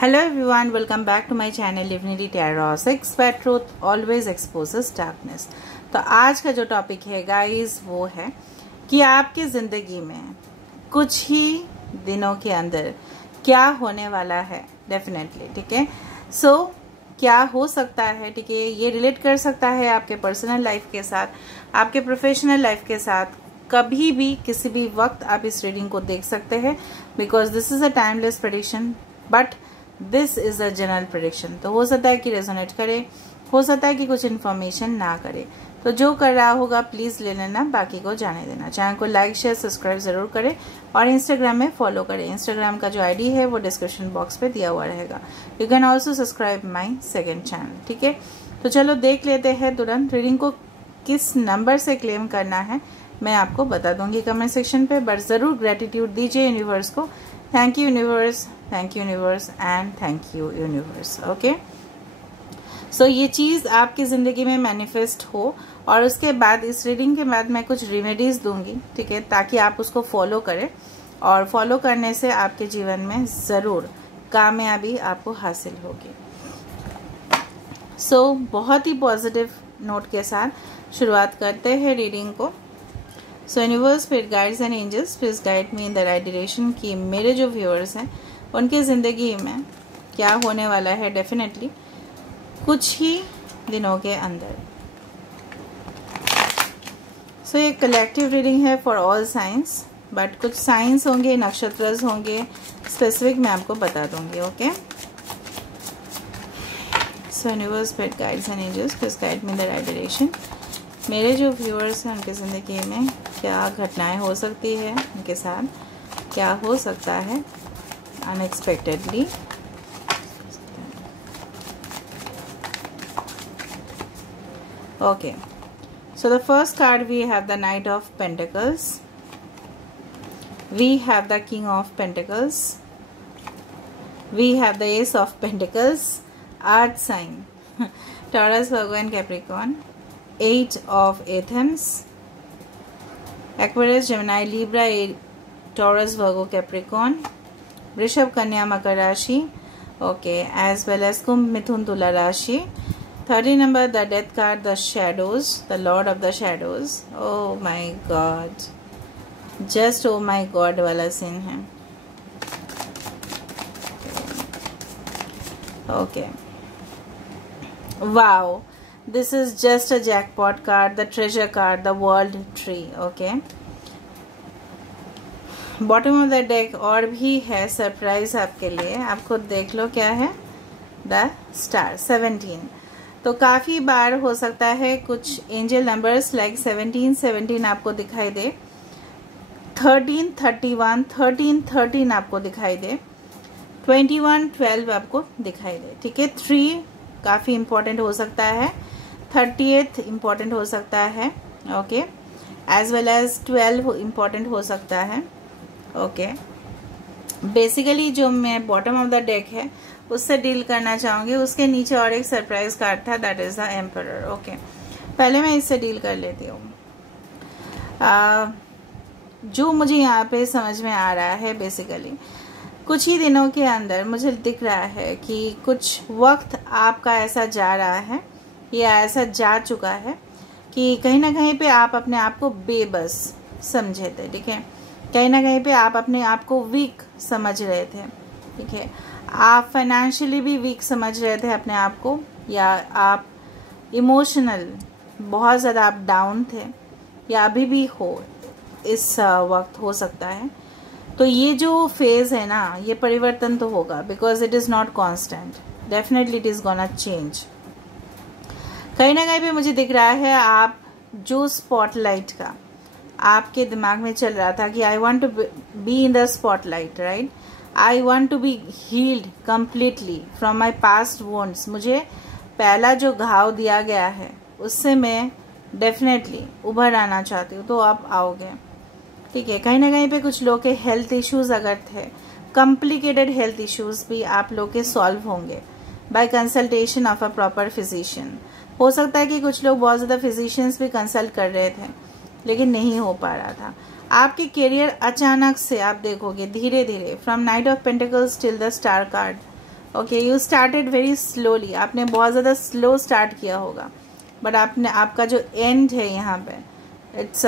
Hello everyone, welcome back to my channel Divinity Tarot. Sex bad truth always exposes darkness. तो आज का जो topic है guys वो है कि आपकी ज़िंदगी में कुछ ही दिनों के अंदर क्या होने वाला है डेफिनेटली, ठीक है। सो क्या हो सकता है, ठीक है, ये रिलेट कर सकता है आपके पर्सनल लाइफ के साथ, आपके प्रोफेशनल लाइफ के साथ। कभी भी किसी भी वक्त आप इस रीडिंग को देख सकते हैं because this is a timeless prediction but this is a general prediction. तो हो सकता है कि रेजोनेट करे, हो सकता है कि कुछ इन्फॉर्मेशन ना करे। तो जो कर रहा होगा प्लीज़ ले लेना, बाकी को जाने देना। चैनल को लाइक शेयर सब्सक्राइब ज़रूर करें और इंस्टाग्राम में फॉलो करें। इंस्टाग्राम का जो आईडी है वो डिस्क्रिप्शन बॉक्स पे दिया हुआ रहेगा। You can also subscribe my second channel, ठीक है। तो चलो देख लेते हैं तुरंत रीडिंग को किस नंबर से क्लेम करना है मैं आपको बता दूंगी कमेंट सेक्शन पे, बट ज़रूर ग्रेटिट्यूड दीजिए यूनिवर्स को। Thank you universe, thank you universe and thank you universe. Okay, so ये चीज़ आपकी ज़िंदगी में मैनिफेस्ट हो और उसके बाद इस रीडिंग के बाद मैं कुछ रेमेडीज़ दूंगी, ठीक है, ताकि आप उसको फॉलो करें और फॉलो करने से आपके जीवन में ज़रूर कामयाबी आपको हासिल होगी। सो बहुत ही पॉजिटिव नोट के साथ शुरुआत करते हैं रीडिंग को। So universe, spirit guides and angels please guide me in the right direction कि मेरे जो व्यूअर्स हैं उनकी ज़िंदगी में क्या होने वाला है डेफिनेटली कुछ ही दिनों के अंदर। सो ये कलेक्टिव रीडिंग है फॉर ऑल साइंस, बट कुछ साइंस होंगे, नक्षत्र होंगे, स्पेसिफिक मैं आपको बता दूंगी। Okay, so universe, spirit guides and angels please guide me in the right direction. मेरे जो व्यूअर्स हैं उनकी ज़िंदगी में क्या घटनाएं हो सकती है, उनके साथ क्या हो सकता है unexpectedly. Okay, so the first card we have the Knight of Pentacles, we have the King of Pentacles, we have the Ace of Pentacles, Earth sign Taurus, Virgo and Capricorn, Eight of Athens, Aquarius, Gemini, Libra, Taurus, Virgo, Capricorn, वृषभ, कन्या, मकर राशि, okay, as well as कुंभ, मिथुन, तुला राशि। 30 number the death card, the shadows, the Lord of the shadows. Oh my God, just oh my God वाला scene है। Okay, wow, this is just a jackpot card, the treasure card, the world tree. Okay, bottom of the deck और भी है surprise आपके लिए, आप खुद देख लो क्या है। The star 17। तो काफ़ी बार हो सकता है कुछ एंजल नंबर्स लाइक 17 आपको दिखाई दे, 13 31, 13 आपको दिखाई दे, 21 12 आपको दिखाई दे, ठीक है। 3 काफ़ी इम्पोर्टेंट हो सकता है, 30th इम्पोर्टेंट हो सकता है, okay, as well as 12 important हो सकता है। ओके, बेसिकली जो मैं बॉटम ऑफ द डेक है उससे डील करना चाहूँगी। उसके नीचे और एक सरप्राइज कार्ड था, that is the emperor. Okay, पहले मैं इससे डील कर लेती हूँ। जो मुझे यहाँ पे समझ में आ रहा है बेसिकली कुछ ही दिनों के अंदर मुझे दिख रहा है कि कुछ वक्त आपका ऐसा जा रहा है या ऐसा जा चुका है कि कहीं ना कहीं पे आप अपने आप को बेबस समझे थे, ठीक है। कहीं ना कहीं पे आप अपने आप को वीक समझ रहे थे, ठीक है। आप फाइनेंशियली भी वीक समझ रहे थे अपने आप को, या आप इमोशनल बहुत ज़्यादा आप डाउन थे, या अभी भी हो इस वक्त हो सकता है। तो ये जो फेज़ है ना, ये परिवर्तन तो होगा because it is not constant, definitely it is gonna change. कहीं ना कहीं पे मुझे दिख रहा है आप जो स्पॉटलाइट का आपके दिमाग में चल रहा था कि I want to be in the spotlight, right, I want to be healed completely from my past wounds. मुझे पहला जो घाव दिया गया है उससे मैं डेफिनेटली उभर आना चाहती हूँ, तो आप आओगे, ठीक है। कहीं ना कहीं पे कुछ लोग के हेल्थ इश्यूज अगर थे, कॉम्प्लिकेटेड हेल्थ इश्यूज भी आप लोग के सॉल्व होंगे by consultation of a proper physician. हो सकता है कि कुछ लोग बहुत ज़्यादा फिजिशियंस भी कंसल्ट कर रहे थे लेकिन नहीं हो पा रहा था। आपके करियर अचानक से आप देखोगे धीरे धीरे from night of pentacles till the star card, okay, you started very slowly, आपने बहुत ज़्यादा स्लो स्टार्ट किया होगा, बट आपका जो एंड है यहाँ पे, इट्स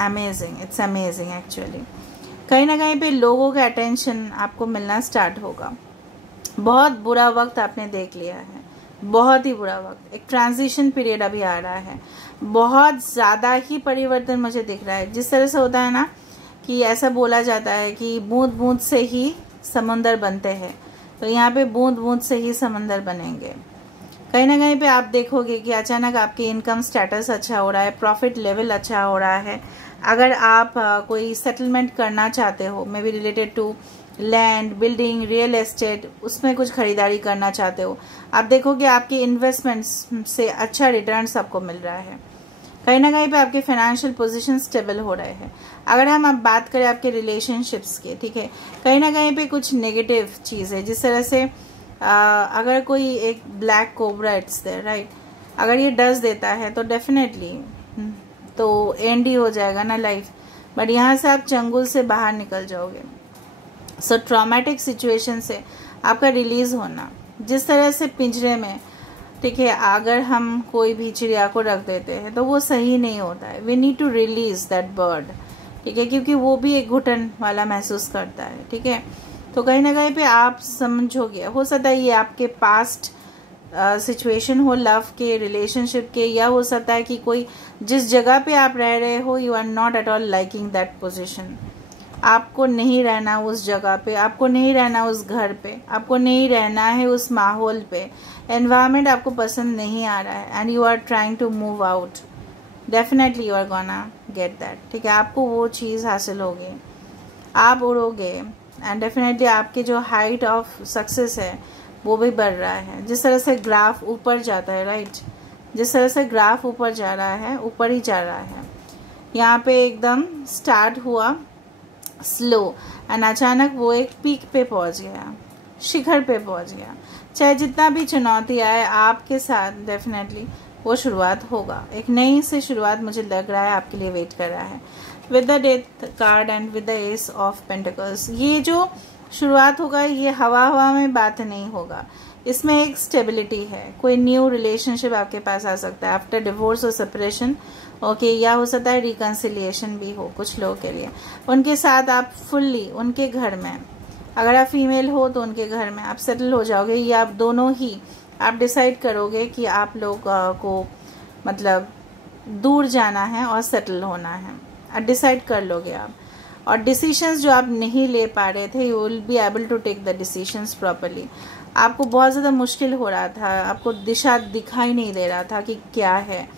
अमेजिंग एक्चुअली। कहीं ना कहीं पे लोगों का अटेंशन आपको मिलना स्टार्ट होगा। बहुत बुरा वक्त आपने देख लिया है, बहुत ही बुरा वक्त, एक ट्रांजिशन पीरियड अभी आ रहा है, बहुत ज़्यादा ही परिवर्तन मुझे दिख रहा है। जिस तरह से होता है ना कि ऐसा बोला जाता है कि बूंद बूंद से ही समुंदर बनते हैं, तो यहाँ पे बूंद बूंद से ही समंदर बनेंगे। कहीं ना कहीं पे आप देखोगे कि अचानक आपकी इनकम स्टेटस अच्छा हो रहा है, प्रॉफिट लेवल अच्छा हो रहा है। अगर आप कोई सेटलमेंट करना चाहते हो, maybe related to land, building, real estate, उसमें कुछ खरीदारी करना चाहते हो, आप देखोगे आपकी इन्वेस्टमेंट्स से अच्छा रिटर्न्स आपको मिल रहा है। कहीं ना कहीं पे आपके फाइनेंशियल पोजीशन स्टेबल हो रहे हैं। अगर हम अब बात करें आपके रिलेशनशिप्स के, ठीक है, कहीं ना कहीं पे कुछ नेगेटिव चीज़ है। जिस तरह से अगर कोई एक black cobra it's there, right, अगर ये डस देता है तो डेफिनेटली तो एंड ही हो जाएगा ना लाइफ, बट यहाँ से आप चंगुल से बाहर निकल जाओगे। सो ट्रॉमेटिक सिचुएशन से आपका रिलीज होना, जिस तरह से पिंजरे में, ठीक है, अगर हम कोई भी चिड़िया को रख देते हैं तो वो सही नहीं होता है। We need to release that bird, ठीक है, क्योंकि वो भी एक घुटन वाला महसूस करता है, ठीक है। तो कहीं ना कहीं पे आप समझोगे, हो सकता है ये आपके पास्ट सिचुएशन हो, लव के, रिलेशनशिप के, या हो सकता है कि कोई जिस जगह पे आप रह रहे हो, you are not at all liking that position. आपको नहीं रहना उस जगह पे, आपको नहीं रहना उस घर पे, आपको नहीं रहना है उस माहौल पे, एनवायरनमेंट आपको पसंद नहीं आ रहा है, and you are trying to move out. Definitely you are gonna get that, ठीक है, आपको वो चीज़ हासिल होगी, आप उड़ोगे, एंड डेफिनेटली आपकी जो हाइट ऑफ सक्सेस है वो भी बढ़ रहा है। जिस तरह से ग्राफ ऊपर जाता है, राइट, जिस तरह से ग्राफ ऊपर जा रहा है, ऊपर ही जा रहा है। यहाँ पे एकदम स्टार्ट हुआ स्लो, एंड अचानक वो एक पीक पे पहुंच गया, शिखर पे पहुंच गया। चाहे जितना भी चुनौती आए आपके साथ, डेफिनेटली वो शुरुआत होगा, एक नई से शुरुआत मुझे लग रहा है आपके लिए वेट कर रहा है। With the death card and with the S of pentacles, ये जो शुरुआत होगा ये हवा हवा में बात नहीं होगा, इसमें एक स्टेबिलिटी है। कोई न्यू रिलेशनशिप आपके पास आ सकता है आफ्टर डिवोर्स और सेपरेशन, ओके, या हो सकता है रिकन्सिलिएशन भी हो कुछ लोगों के लिए। उनके साथ आप फुल्ली उनके घर में, अगर आप फीमेल हो तो उनके घर में आप सेटल हो जाओगे, या आप दोनों ही आप डिसाइड करोगे कि आप लोग को मतलब दूर जाना है और सेटल होना है, आप डिसाइड कर लोगे आप। और डिसीशंस जो आप नहीं ले पा रहे थे, you will be able to take the decisions properly. आपको बहुत ज़्यादा मुश्किल हो रहा था, आपको दिशा दिखाई नहीं दे रहा था कि क्या है।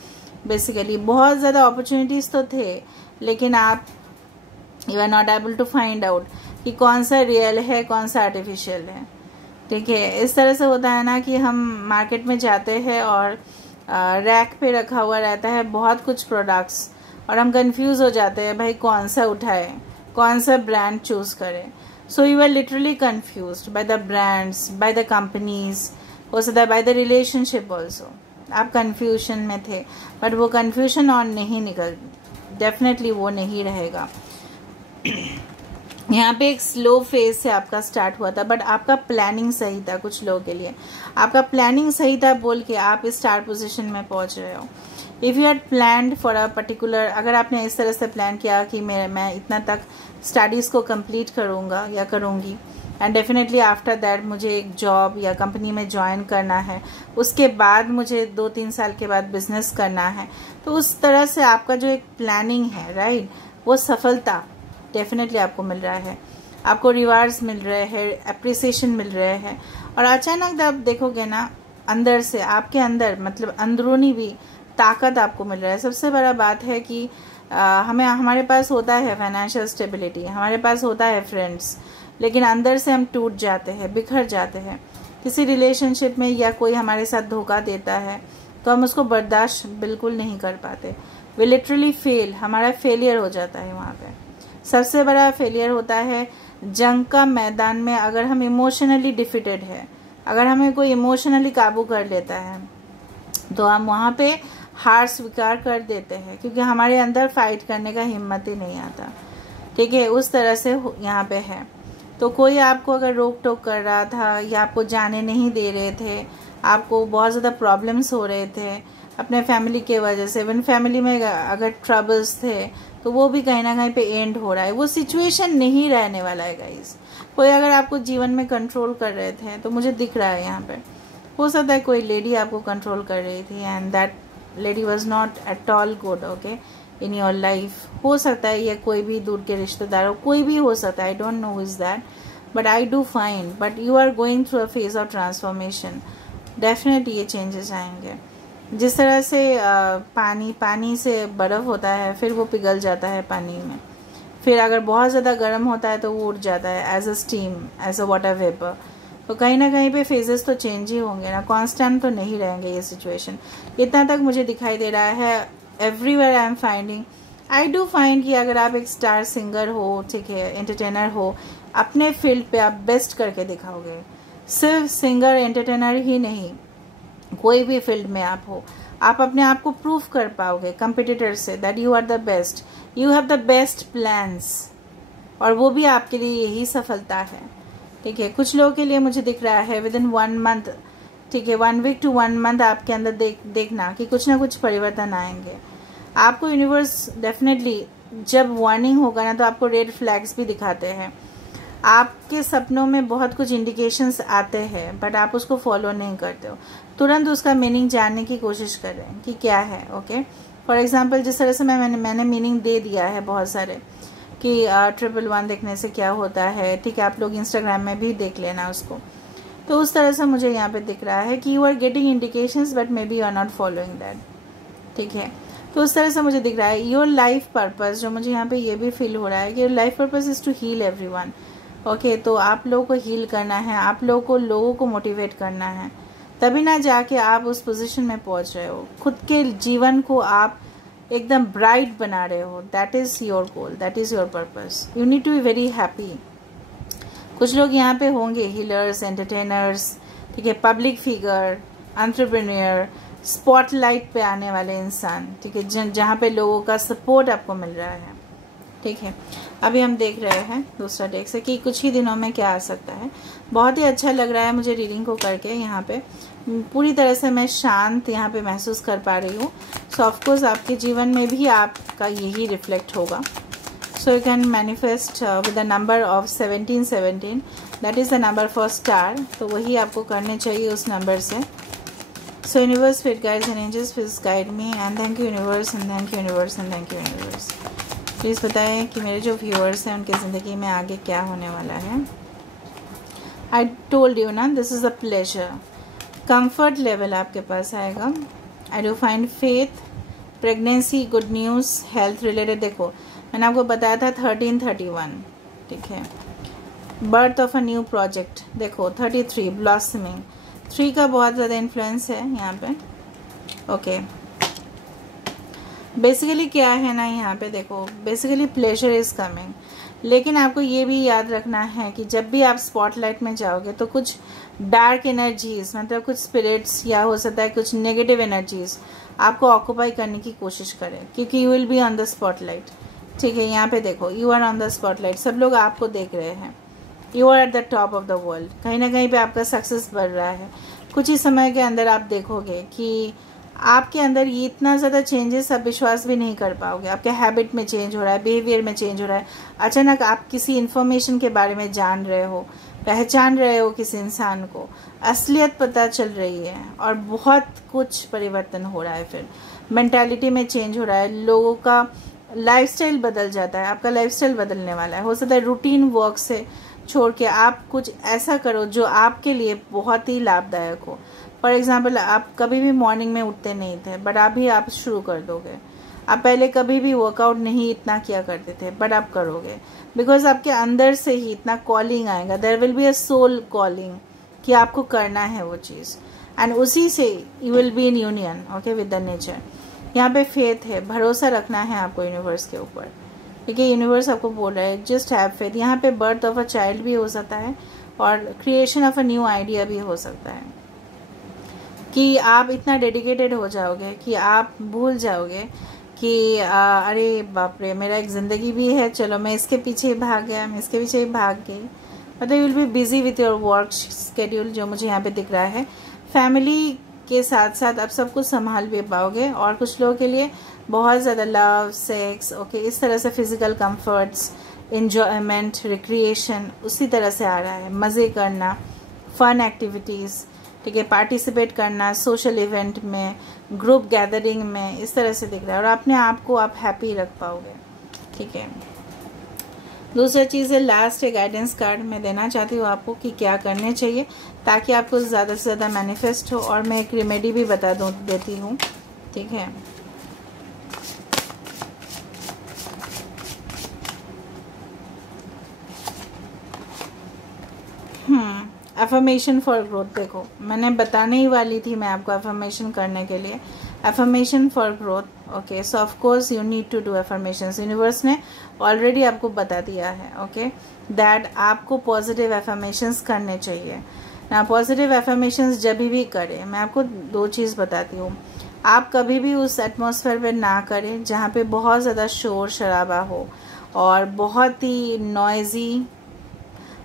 बेसिकली बहुत ज़्यादा अपॉर्चुनिटीज़ तो थे, लेकिन आप you are not able to find out कि कौन सा रियल है, कौन सा आर्टिफिशियल है, ठीक है। इस तरह से होता है ना कि हम मार्केट में जाते हैं और रैक पे रखा हुआ रहता है बहुत कुछ प्रोडक्ट्स, और हम कंफ्यूज हो जाते हैं भाई कौन सा उठाए, कौन सा ब्रांड चूज करें। So you are literally confused by the brands, by the companies, हो सकता है बाय द रिलेशनशिप ऑल्सो। आप कंफ्यूजन में थे, बट वो कंफ्यूजन और नहीं निकल, डेफिनेटली वो नहीं रहेगा। यहाँ पे एक स्लो फेज से आपका स्टार्ट हुआ था, बट आपका प्लानिंग सही था। कुछ लोगों के लिए आपका प्लानिंग सही था बोल के आप इस स्टार पोजीशन में पहुंच रहे हो। If you had planned for a particular, अगर आपने इस तरह से प्लान किया कि मैं इतना तक स्टडीज़ को कंप्लीट करूँगा या करूँगी, एंड डेफिनेटली आफ्टर दैट मुझे एक जॉब या कंपनी में ज्वाइन करना है, उसके बाद मुझे 2-3 साल के बाद बिजनेस करना है, तो उस तरह से आपका जो एक प्लानिंग है, राइट, वो सफलता डेफिनेटली आपको मिल रहा है। आपको रिवार्ड्स मिल रहे हैं, अप्रिसिएशन मिल रहे हैं, और अचानक आप देखोगे ना अंदर से, आपके अंदर मतलब अंदरूनी भी ताकत आपको मिल रहा है। सबसे बड़ा बात है कि हमारे पास होता है फाइनेंशियल स्टेबिलिटी, हमारे पास होता है फ्रेंड्स, लेकिन अंदर से हम टूट जाते हैं, बिखर जाते हैं किसी रिलेशनशिप में, या कोई हमारे साथ धोखा देता है तो हम उसको बर्दाश्त बिल्कुल नहीं कर पाते। वी लिटरली फेल, हमारा फेलियर हो जाता है। वहाँ पे सबसे बड़ा फेलियर होता है जंग का मैदान में, अगर हम इमोशनली डिफिटेड है, अगर हमें कोई इमोशनली काबू कर लेता है तो हम वहाँ पे हार स्वीकार कर देते हैं, क्योंकि हमारे अंदर फाइट करने का हिम्मत ही नहीं आता, ठीक है। उस तरह से यहाँ पे है। तो कोई आपको अगर रोक टोक कर रहा था या आपको जाने नहीं दे रहे थे, आपको बहुत ज़्यादा प्रॉब्लम्स हो रहे थे अपने फैमिली के वजह से, इवन फैमिली में अगर ट्रबल्स थे तो वो भी कहीं ना कहीं पे एंड हो रहा है। वो सिचुएशन नहीं रहने वाला है गाइस। कोई अगर आपको जीवन में कंट्रोल कर रहे थे तो मुझे दिख रहा है यहाँ पे, हो सकता है कोई लेडी आपको कंट्रोल कर रही थी and that lady was not at all good okay in your life. हो सकता है ये कोई भी दूर के रिश्तेदार हो, कोई भी हो सकता है, I don't know is that, but I do find but you are going through a phase of transformation. Definitely ये चेंजेस आएंगे। जिस तरह से पानी से बर्फ़ होता है, फिर वो पिघल जाता है पानी में, फिर अगर बहुत ज़्यादा गर्म होता है तो वो उड़ जाता है as a steam, as a water vapour. तो कहीं ना कहीं पे फेजेस तो चेंज ही होंगे ना, कांस्टेंट तो नहीं रहेंगे ये सिचुएशन। इतना तक मुझे दिखाई दे रहा है। Everywhere I am finding, I do find कि अगर आप एक स्टार सिंगर हो, ठीक है, एंटरटेनर हो, अपने फील्ड पे आप बेस्ट करके दिखाओगे। सिर्फ सिंगर एंटरटेनर ही नहीं, कोई भी फील्ड में आप हो, आप अपने आप को प्रूव कर पाओगे कंपिटिटर से that you are the best, you have the best plans, और वो भी आपके लिए यही सफलता है। ठीक है, कुछ लोगों के लिए मुझे दिख रहा है विद इन 1 मंथ, ठीक है, 1 वीक टू 1 मंथ आपके अंदर देखना कि कुछ ना कुछ परिवर्तन आएंगे। आपको यूनिवर्स डेफिनेटली जब वार्निंग होगा ना तो आपको रेड फ्लैग्स भी दिखाते हैं। आपके सपनों में बहुत कुछ इंडिकेशंस आते हैं बट आप उसको फॉलो नहीं करते हो। तुरंत उसका मीनिंग जानने की कोशिश करें कि क्या है। ओके, फॉर एग्जांपल जिस तरह से मैंने मीनिंग दे दिया है बहुत सारे कि 111 देखने से क्या होता है, ठीक है, आप लोग इंस्टाग्राम में भी देख लेना उसको। तो उस तरह से मुझे यहाँ पे दिख रहा है कि you are getting indications but maybe you are not following that. ठीक है, तो उस तरह से मुझे दिख रहा है योर लाइफ पर्पस, जो मुझे यहाँ पे ये भी फील हो रहा है कि your life purpose is to heal everyone. Okay, तो आप लोगों को हील करना है, आप लोगों को मोटिवेट करना है, तभी ना जाके आप उस पोजीशन में पहुंच रहे हो। खुद के जीवन को आप एकदम ब्राइट बना रहे हो। That is your goal, that is your purpose. You need to be very happy. कुछ लोग यहाँ पे होंगे हीलर्स, एंटरटेनर्स, ठीक है, पब्लिक फिगर, एंटरप्रेन्योर, स्पॉटलाइट पे आने वाले इंसान, ठीक है, जहाँ पे लोगों का सपोर्ट आपको मिल रहा है। ठीक है, अभी हम देख रहे हैं दूसरा डेक से कि कुछ ही दिनों में क्या आ सकता है। बहुत ही अच्छा लग रहा है मुझे रीडिंग को करके। यहाँ पे पूरी तरह से मैं शांत यहाँ पे महसूस कर पा रही हूँ। सो ऑफकोर्स आपके जीवन में भी आपका यही रिफ्लेक्ट होगा। So you can manifest with the number of 1717, that is the number for star. तो वही आपको करने चाहिए उस नंबर से। So universe, spirit guides and angels, please guide me and thank you universe and thank you universe and thank you universe. Please बताएं कि मेरे जो व्यूअर्स हैं उनकी ज़िंदगी में आगे क्या होने वाला है। आई टोल्ड यू ना, this is a pleasure. Comfort level आपके पास आएगा। आई do find faith, pregnancy, good news, health related. देखो मैंने आपको बताया था 1331, ठीक है, birth of a new project. देखो 33, ब्लॉसमिंग। 3 का बहुत ज़्यादा इन्फ्लुएंस है यहाँ पे। ओके, बेसिकली क्या है ना, यहाँ पे देखो बेसिकली प्लेजर इज़ कमिंग। लेकिन आपको ये भी याद रखना है कि जब भी आप स्पॉटलाइट में जाओगे तो कुछ डार्क एनर्जीज, मतलब कुछ स्पिरिट्स या हो सकता है कुछ नेगेटिव एनर्जीज आपको ऑक्यूपाई करने की कोशिश करें, क्योंकि you will be on the spotlight. ठीक है, यहाँ पे देखो you are on the spotlight, सब लोग आपको देख रहे हैं, you are at the top of the world. कहीं ना कहीं पे आपका सक्सेस बढ़ रहा है। कुछ ही समय के अंदर आप देखोगे कि आपके अंदर ये इतना ज़्यादा चेंजेस आप विश्वास भी नहीं कर पाओगे। आपके हैबिट में चेंज हो रहा है, बिहेवियर में चेंज हो रहा है। अचानक आप किसी इन्फॉर्मेशन के बारे में जान रहे हो, पहचान रहे हो किसी इंसान को, असलियत पता चल रही है और बहुत कुछ परिवर्तन हो रहा है। फिर मेंटालिटी में चेंज हो रहा है, लोगों का लाइफस्टाइल बदल जाता है, आपका लाइफस्टाइल बदलने वाला है। हो सकता है रूटीन वर्क से छोड़ के आप कुछ ऐसा करो जो आपके लिए बहुत ही लाभदायक हो। फॉर एग्जाम्पल, आप कभी भी मॉर्निंग में उठते नहीं थे बट अभी आप शुरू कर दोगे। आप पहले कभी भी वर्कआउट नहीं इतना किया करते थे बट आप करोगे, बिकॉज आपके अंदर से ही इतना कॉलिंग आएगा। There will be a soul calling कि आपको करना है वो चीज़, एंड उसी से you will be in union okay with the nature. यहाँ पे फेथ है, भरोसा रखना है आपको यूनिवर्स के ऊपर। देखिए यूनिवर्स आपको बोल रहा है जस्ट हैव फेथ। यहाँ पे बर्थ ऑफ अ चाइल्ड भी हो सकता है और creation of a new idea भी हो सकता है कि आप इतना डेडिकेटेड हो जाओगे कि आप भूल जाओगे कि अरे बाप रे, मेरा एक ज़िंदगी भी है, चलो मैं इसके पीछे ही भाग गया, मैं इसके पीछे ही भाग गई। मतलब you will be busy with your work schedule जो मुझे यहाँ पे दिख रहा है। फैमिली के साथ साथ आप सब कुछ संभाल भी पाओगे, और कुछ लोगों के लिए बहुत ज़्यादा लव, सेक्स, ओके, इस तरह से फिजिकल कंफर्ट्स, एन्जॉयमेंट, रिक्रिएशन उसी तरह से आ रहा है। मज़े करना, फन एक्टिविटीज़, ठीक है, पार्टिसिपेट करना सोशल इवेंट में, ग्रुप गैदरिंग में, इस तरह से दिख रहा है, और अपने आप को आप हैप्पी रख पाओगे, ठीक है। दूसरा चीज़ है, लास्ट गाइडेंस कार्ड मैं देना चाहती हूँ आपको कि क्या करने चाहिए ताकि आपको ज़्यादा से ज़्यादा मैनिफेस्ट हो, और मैं एक रेमेडी भी बता देती हूँ, ठीक है। अफर्मेशन फॉर ग्रोथ, देखो मैंने बताने ही वाली थी मैं आपको अफर्मेशन करने के लिए, affirmation for growth, okay. So of course you need to do affirmations. Universe ने ऑलरेडी आपको बता दिया है, ओके, दैट आपको पॉजिटिव अफर्मेशंस करने चाहिए ना। पॉजिटिव अफर्मेशंस जब भी करें, मैं आपको दो चीज़ बताती हूँ। आप कभी भी उस एटमॉस्फेयर पे ना करें जहाँ पे बहुत ज़्यादा शोर शराबा हो और बहुत ही नॉइजी,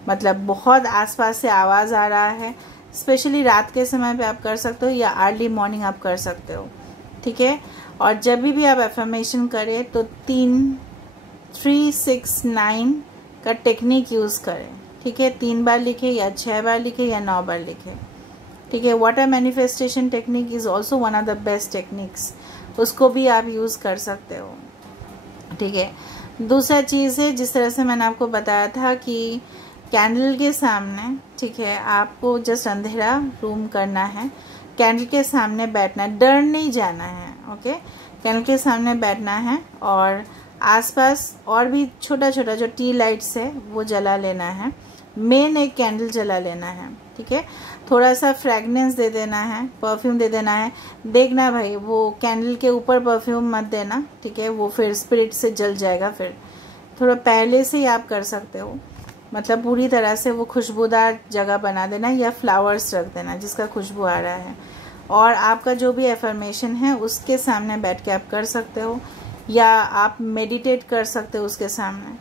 मतलब बहुत आसपास से आवाज़ आ रहा है। स्पेशली रात के समय पे आप कर सकते हो या अर्ली मॉर्निंग आप कर सकते हो, ठीक है। और जब भी आप एफर्मेशन करें तो 3-6-9 का टेक्निक यूज़ करें, ठीक है। 3 बार लिखे या 6 बार लिखे या 9 बार लिखे, ठीक है। Water manifestation technique is also one of the best techniques, उसको भी आप यूज़ कर सकते हो, ठीक है। दूसरा चीज़ है, जिस तरह से मैंने आपको बताया था कि कैंडल के सामने, ठीक है, आपको जस्ट अंधेरा रूम करना है, कैंडल के सामने बैठना है, डर नहीं जाना है, ओके। कैंडल के सामने बैठना है और आसपास और भी छोटा छोटा जो टी लाइट्स है वो जला लेना है। मेन एक कैंडल जला लेना है, ठीक है। थोड़ा सा फ्रेगनेंस दे देना है, परफ्यूम दे देना है। देखना भाई वो कैंडल के ऊपर परफ्यूम मत देना, ठीक है, वो फिर स्पिरिट से जल जाएगा। फिर थोड़ा पहले से ही आप कर सकते हो, मतलब पूरी तरह से वो खुशबूदार जगह बना देना या फ्लावर्स रख देना जिसका खुशबू आ रहा है। और आपका जो भी एफर्मेशन है उसके सामने बैठ के आप कर सकते हो, या आप मेडिटेट कर सकते हो उसके सामने,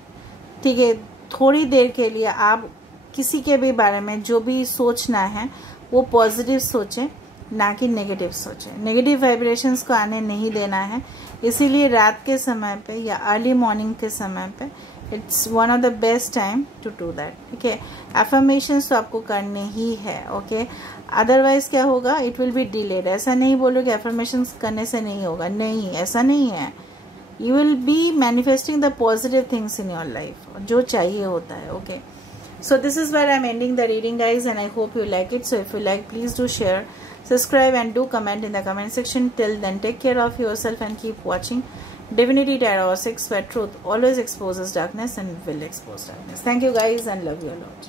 ठीक है। थोड़ी देर के लिए आप किसी के भी बारे में जो भी सोचना है वो पॉजिटिव सोचें, ना कि नेगेटिव सोचें। नेगेटिव वाइब्रेशंस को आने नहीं देना है, इसीलिए रात के समय पे या अर्ली मॉर्निंग के समय पे it's one of the best time to do that, ठीक है। एफर्मेशंस तो आपको करने ही है, ओके। अदरवाइज क्या होगा, इट विल बी डिलेड। ऐसा नहीं बोलो कि एफर्मेशंस करने से नहीं होगा, नहीं, ऐसा नहीं है। You will B manifesting the positive things in your life, जो चाहिए होता है, okay. So this is where I'm ending the reading, guys, and I hope you like it. So if you like, please do share, subscribe, and do comment in the comment section. Till then, take care of yourself and keep watching Divinity Tarot 6, where truth always exposes darkness and will expose darkness. Thank you, guys, and love you a lot.